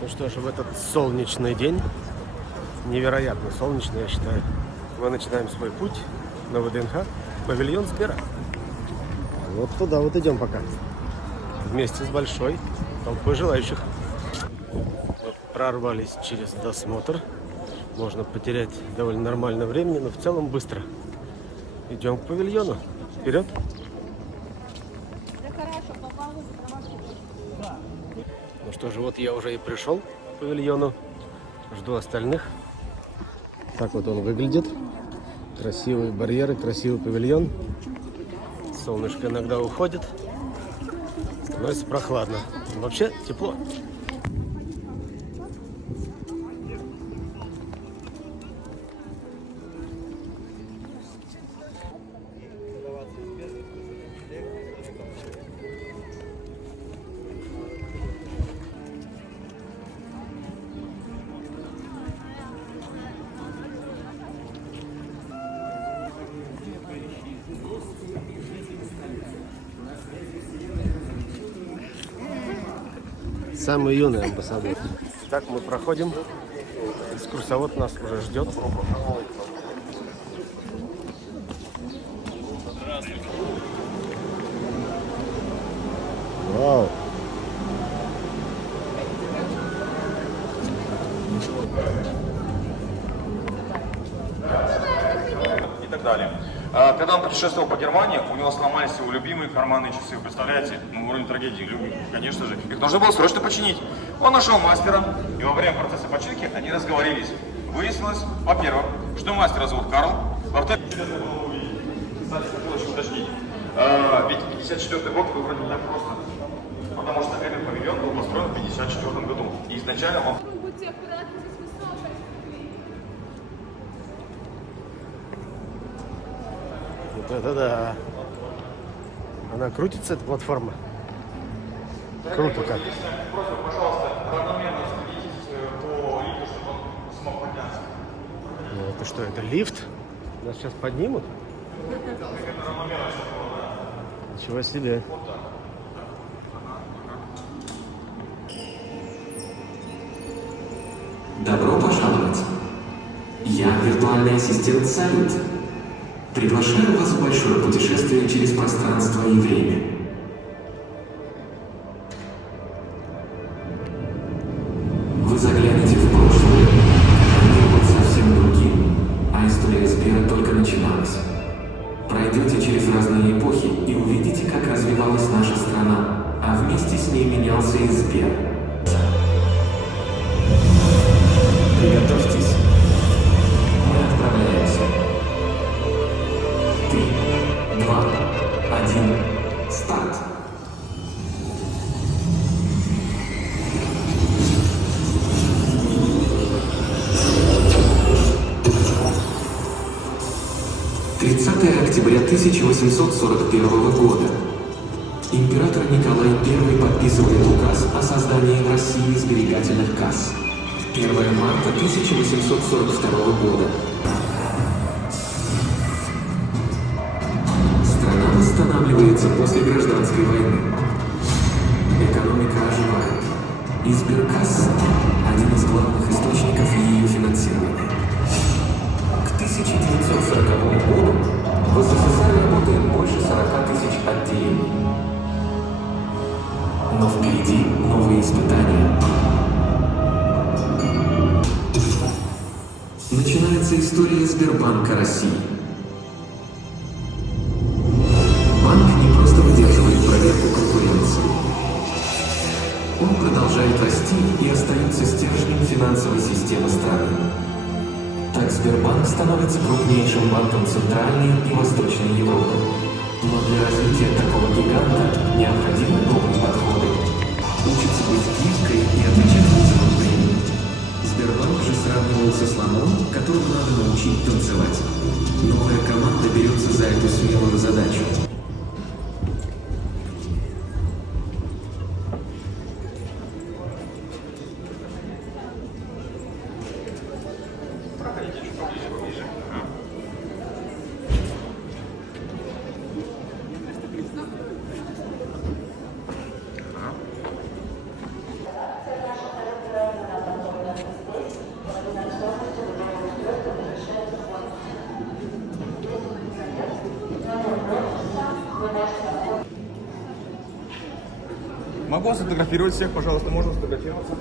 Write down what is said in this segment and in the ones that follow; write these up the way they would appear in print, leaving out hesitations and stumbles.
Ну что ж, в этот солнечный день, невероятно солнечный, я считаю, мы начинаем свой путь на ВДНХ, павильон Сбера. Вот туда вот идем пока, вместе с большой толпой желающих. Мы прорвались через досмотр, можно потерять довольно нормально времени, но в целом быстро. Идем к павильону, вперед! Ну что же, вот я уже и пришел к павильону, жду остальных. Так вот он выглядит. Красивые барьеры, красивый павильон. Солнышко иногда уходит, становится прохладно. Вообще тепло. Самый юный амбассадор. Так мы проходим. Экскурсовод нас уже ждет. Вау! И так далее. Когда он путешествовал по Германии, у него сломались его любимые карманные часы. Вы представляете? Ну, уровень трагедии, конечно же. Их нужно было срочно починить. Он нашел мастера, и во время процесса починки они разговорились. Выяснилось, во-первых, что мастера зовут Карл, во-вторых, кстати, хотел еще уточнить. Ведь 54 год выбрали не так просто, потому что этот павильон был построен в 54 году. И изначально он... Будьте аккуратны, здесь высокая. Вот это да! Она крутится, эта платформа? Круто как. Просьба, пожалуйста, равномерно садитесь по лифту, чтобы он смог подняться. Ну, это что, это лифт? Нас сейчас поднимут? Ничего себе. Добро пожаловать! Я виртуальный ассистент Салют. Приглашаю вас в большое путешествие через пространство и время. Вы заглянете в прошлое, оно будет совсем другим, а история Сбера только начиналась. Пройдете через разные эпохи и увидите, как развивалась наша страна, а вместе с ней менялся и Сбер. Приготовьтесь. Мы отправляемся. 3, 2, 1, старт. Октября 1841 года. Император Николай I подписывает указ о создании в России сберегательных касс. 1 марта 1842 года. Страна восстанавливается после гражданской войны. Экономика оживает. И сберкасса – один из главных источников ее финансирования. К 1940 году в СССР работает больше 40 тысяч отделений. Но впереди новые испытания. Начинается история Сбербанка России. Банк не просто выдерживает проверку конкуренции. Он продолжает расти и остается стержнем финансовой системы страны. Так Сбербанк становится крупнейшим банком Центральной и Восточной Европы. Но для развития такого гиганта необходимы новые подходы. Учится быть гибкой и отвечать вызовам времени. Сбербанк же сравнивал со слоном, которого надо научить танцевать. Новая команда берется за эту смелую задачу. Могу сфотографировать всех, пожалуйста, можно сфотографироваться,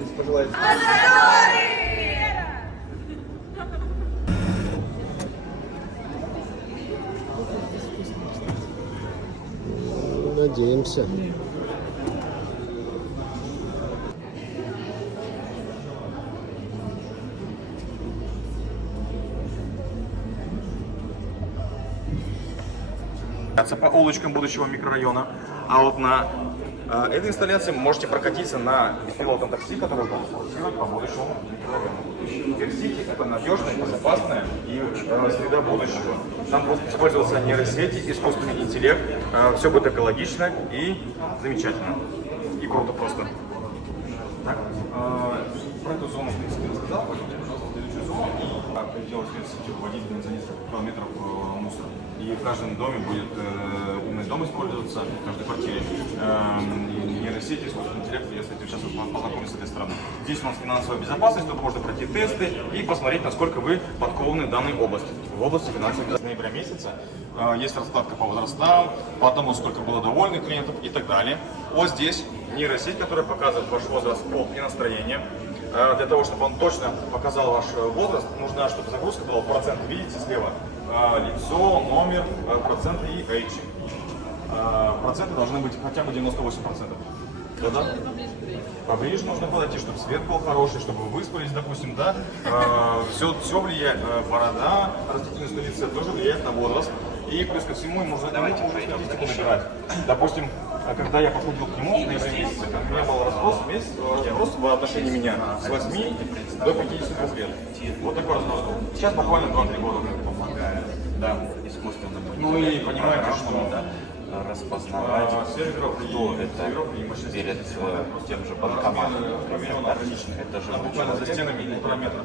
если пожелаете. Надеемся. По улочкам будущего микрорайона. А вот на этой инсталляции вы можете прокатиться на беспилотном такси, которое будет курсировать по будущему микрорайону. Версити — это надежная, безопасная и среда будущего. Там будут использоваться нейросети, искусственный интеллект. Все будет экологично и замечательно. И круто просто. Так, про эту зону, в принципе, рассказал. Пойдемте, пожалуйста, в следующую зону. И делать следующий водитель за несколько километров мусора. И в каждом доме будет умный дом использоваться, в каждой квартире. Нейросети, искусственный интеллект, я, кстати, сейчас познакомлюсь с этой стороны. Здесь у нас финансовая безопасность, тут можно пройти тесты и посмотреть, насколько вы подкованы в данной области. В области финансовой безопасности. Ноября месяца есть раскладка по возрастам, по тому, сколько было довольных клиентов и так далее. Вот здесь нейросеть, которая показывает ваш возраст, пол и настроение. Для того, чтобы он точно показал ваш возраст, нужно, чтобы загрузка была в процент. Видите слева? Лицо, номер, проценты и age. Проценты должны быть хотя бы 98%. Да? Поближе нужно подойти, чтобы свет был хороший, чтобы вы выспались, допустим, да? Все влияет. Борода, растительность на лице тоже влияет на возраст. И плюс ко всему ему нужно статистику набирать. Допустим, когда я подходил к нему в ноябре месяце, у меня был разброс в отношении меня с 8 до 52 лет. Вот такой разброс был. Сейчас буквально 2-3 года помогает. Да, искусственно. Ну и понимаете, что распознавать, кто это перед тем же банкоматом, например. Да? Это же буквально за стенами полтора-метра.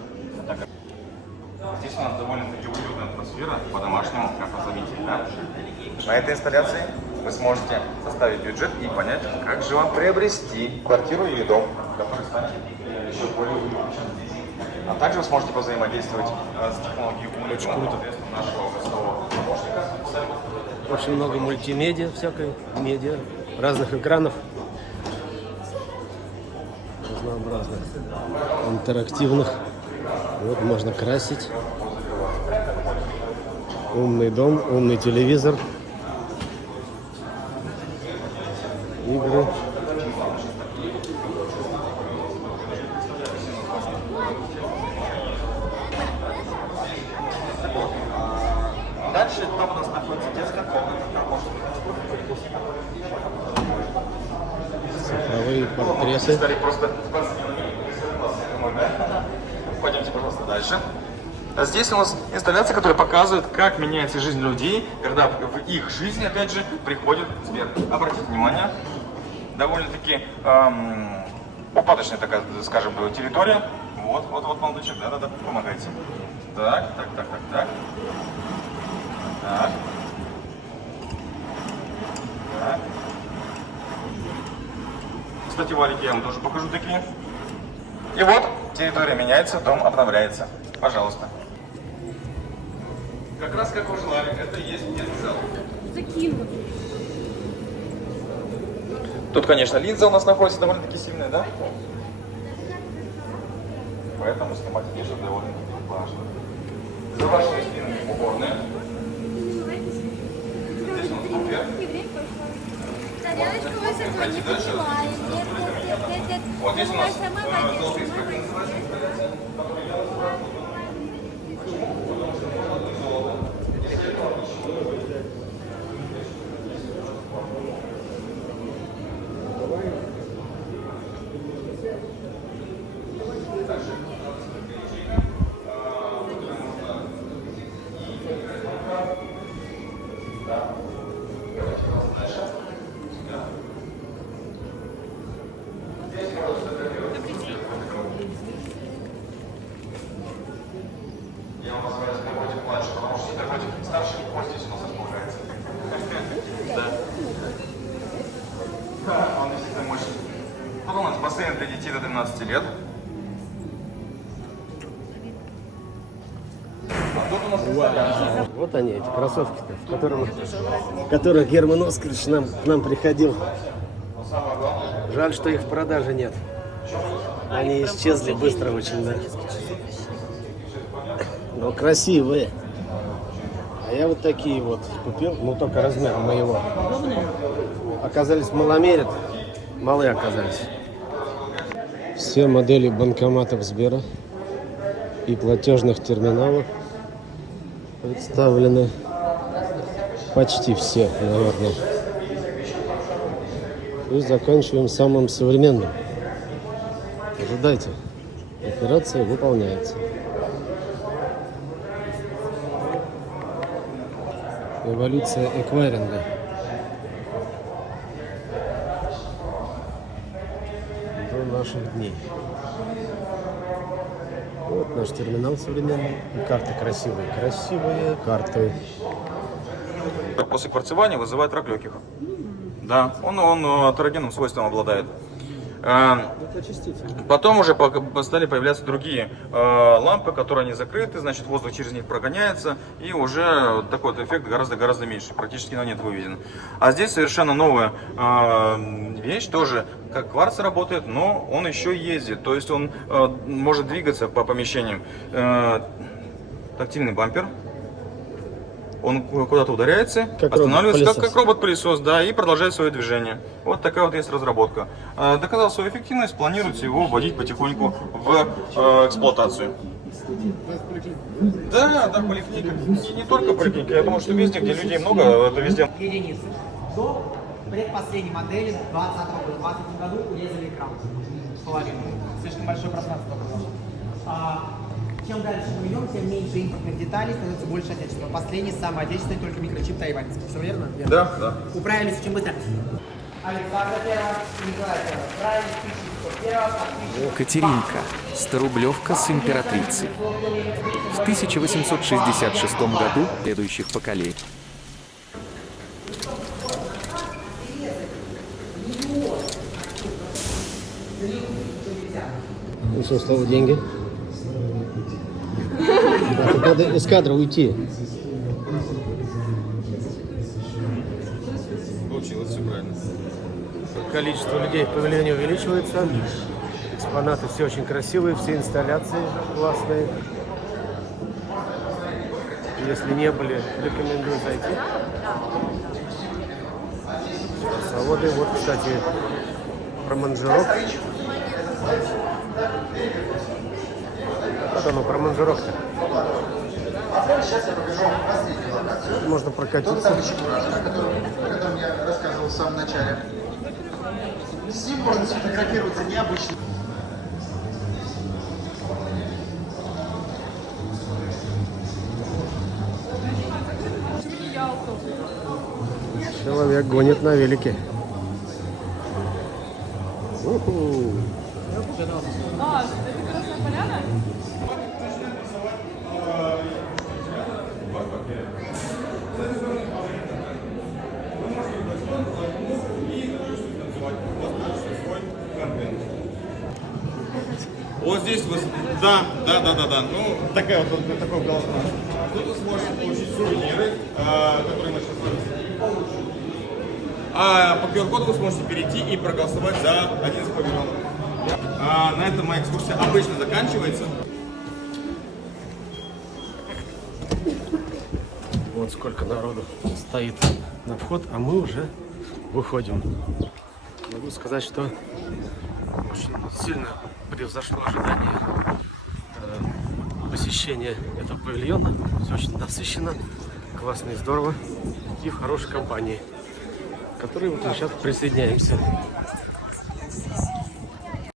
Здесь у нас довольно-таки уютная атмосфера, по-домашнему, как вы заметили, да? На этой инсталляции вы сможете составить бюджет и понять, как же вам приобрести квартиру или дом, который станет еще более уютным. А также вы сможете взаимодействовать с технологией умного нашего голосового помощника. Очень много мультимедиа, всякой медиа, разных экранов, разнообразных, интерактивных. Вот можно красить. Умный дом, умный телевизор, игры. Дальше там у нас находится детская комната. Цифровые портреты. Стали просто спортсменами. Пойдемте, пожалуйста, дальше. Здесь у нас инсталляция, которая показывает, как меняется жизнь людей, когда в их жизнь, опять же, приходит Сбер. Обратите внимание, довольно-таки упадочная такая, скажем, территория. Вот, молодой человек, да, помогайте. Так. Так. Кстати, валики я вам тоже покажу такие. И вот, территория меняется, дом обновляется. Пожалуйста. Как раз как вы желали, это и есть детский зал. Закинут. Тут, конечно, линза у нас находится довольно-таки сильная, да? Поэтому снимать линзу довольно-таки важно. За вашими спинами уборная. Здесь у нас буфет. Тарелочку вы сохраните желаете. Вот здесь у нас Молодец. Я вам называю Сберкотик младший, потому что Сберкотик старший вот здесь у нас располагается. Да. Он действительно мощный. Тут у нас бассейн для детей до 12 лет. А тут у нас инсталляция. Вот они, эти кроссовки-то, в которых Герман Оскарович к нам приходил Жаль, что их в продаже нет. Они исчезли быстро очень, да. Но красивые. А я вот такие вот купил, ну только размера моего. Оказались маломерят, малые оказались. Все модели банкоматов Сбера и платежных терминалов представлены. Почти все, наверное. И заканчиваем самым современным. Ожидайте. Операция выполняется. Эволюция эквайринга. До наших дней. Вот наш терминал современный. И карты красивые. Красивые карты. После кварцевания вызывает рак легких. Да, он терогенным свойством обладает. Потом уже стали появляться другие лампы, которые не закрыты, значит воздух через них прогоняется, и уже такой вот эффект гораздо меньше, практически на нет выведен. А здесь совершенно новая вещь, тоже как кварц работает, но он еще ездит, то есть он может двигаться по помещениям. Тактильный бампер. Он куда-то ударяется, как останавливается, как робот-пылесос, да, и продолжает свое движение. Вот такая вот есть разработка. Доказал свою эффективность, планируется его вводить потихоньку в эксплуатацию. Да, поликлиника. И не только поликлиника, я думаю, что везде, где людей много, это везде. Единицы. До предпоследней модели 2020 года. В 2020 году урезали экран. Половину. Слишком большое пространство было. Чем дальше мы идем, тем меньше импортных деталей, становится больше отечественного. Последний, самый отечественный, только микрочип тайваньский. Все верно? Да. Управились очень быстро. Александр Первый, Николай Первый. Правильно, 1901, Катеринка. Сторублевка с императрицей. В 1866 году следующих поколений. Ну что, стало деньги? Да, тут надо из кадра уйти. Получилось все правильно. Количество людей в павильоне увеличивается. Экспонаты все очень красивые, все инсталляции классные. Если не были, рекомендую зайти. Заводы. Вот, кстати, про манжерок. Вот оно, про манжерок-то. Можно прокатиться. О котором я рассказывал в самом начале. С ним можно сфотографироваться необычно. Человек гонит на велике. Уху. А, это Красная Поляна? Вот здесь вы... Да. Ну, такой голос. Тут вы сможете получить сувениры, которые мы сейчас вывесим. А по QR-коду вы сможете перейти и проголосовать за один из павильонов. На этом моя экскурсия обычно заканчивается. Вот сколько народу стоит на вход, а мы уже выходим. Могу сказать, что очень сильно превзошло ожидание посещения этого павильона. Все очень насыщенно, классно и здорово. И в хорошей компании, к которой вот мы сейчас присоединяемся.